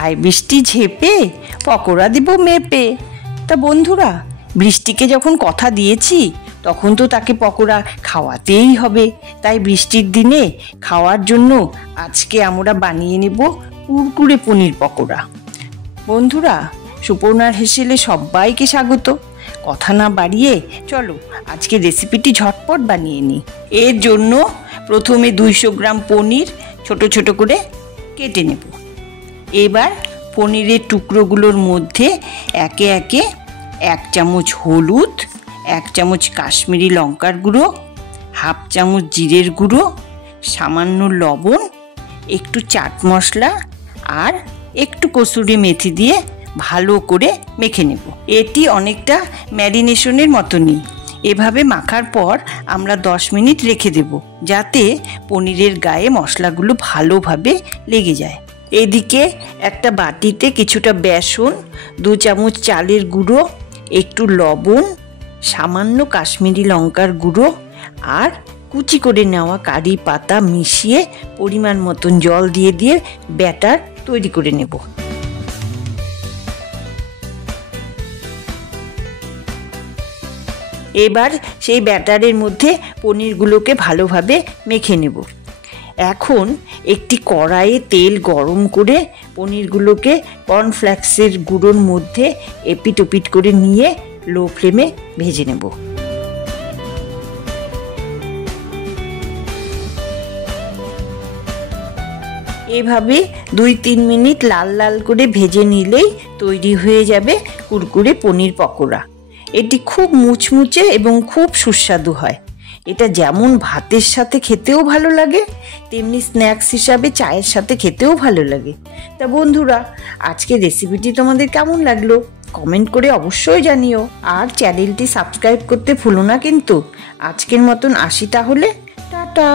আয় বৃষ্টি ঝেপে পকোড়া দিব মেপে। তা বন্ধুরা, বৃষ্টিকে যখন কথা দিয়েছি তখন তো তাকে পকোড়া খাওয়াতেই হবে। তাই বৃষ্টির দিনে খাওয়ার জন্য আজকে আমরা বানিয়ে নেব কুরকুরে পনির পকোড়া। বন্ধুরা, সুপর্ণার হেসেলে সবাইকে স্বাগত। কথা না বাড়িয়ে চলো আজকে রেসিপিটি ঝটপট বানিয়ে নিই। এর জন্য প্রথমে 200 গ্রাম পনির ছোট ছোট করে কেটে নেব। এবার পনিরের টুকরোগুলোর মধ্যে একে একে 1 চামচ হলুদ, 1 চামচ কাশ্মীরি লঙ্কার গুঁড়ো, হাফ চামচ জিরের গুঁড়ো, সামান্য লবণ, একটু চাট মশলা আর একটু কসুরি মেথি দিয়ে ভালো করে মেখে নেব। এটি অনেকটা ম্যারিনেশনের মতনই। এভাবে মাখার পর আমরা 10 মিনিট রেখে দেব, যাতে পনিরের গায়ে মশলাগুলো ভালোভাবে লেগে যায়। এদিকে একটা বাটিতে কিছুটা বেসন, 2 চামচ চালের গুঁড়ো, একটু লবণ, সামান্য কাশ্মীরি লঙ্কার গুঁড়ো আর কুচি করে নেওয়া কারি পাতা মিশিয়ে পরিমাণ মতন জল দিয়ে দিয়ে ব্যাটার তৈরি করে নেব। এবার সেই ব্যাটারের মধ্যে পনিরগুলোকে ভালোভাবে মেখে নেব। এখন একটি কড়াইয়ে তেল গরম করে পনিরগুলোকে কর্নফ্লেক্সের গুঁড়োর মধ্যে এপিট ওপিট করে নিয়ে লো ফ্লেমে ভেজে নেব। এভাবে 2-3 মিনিট লাল লাল করে ভেজে নিলেই তৈরি হয়ে যাবে কুরকুরে পনির পকোড়া। এটি খুব মুচমুচে এবং খুব সুস্বাদু হয়। এটা যেমন ভাতের সাথে খেতেও ভালো লাগে, তেমনি স্ন্যাক্স হিসাবে চায়ের সাথে খেতেও ভালো লাগে। তা বন্ধুরা, আজকে রেসিপিটি তোমাদের কেমন লাগলো কমেন্ট করে অবশ্যই জানিও। আর চ্যানেলটি সাবস্ক্রাইব করতে ভুলো না কিন্তু। আজকের মতন আসি তাহলে, টাটা।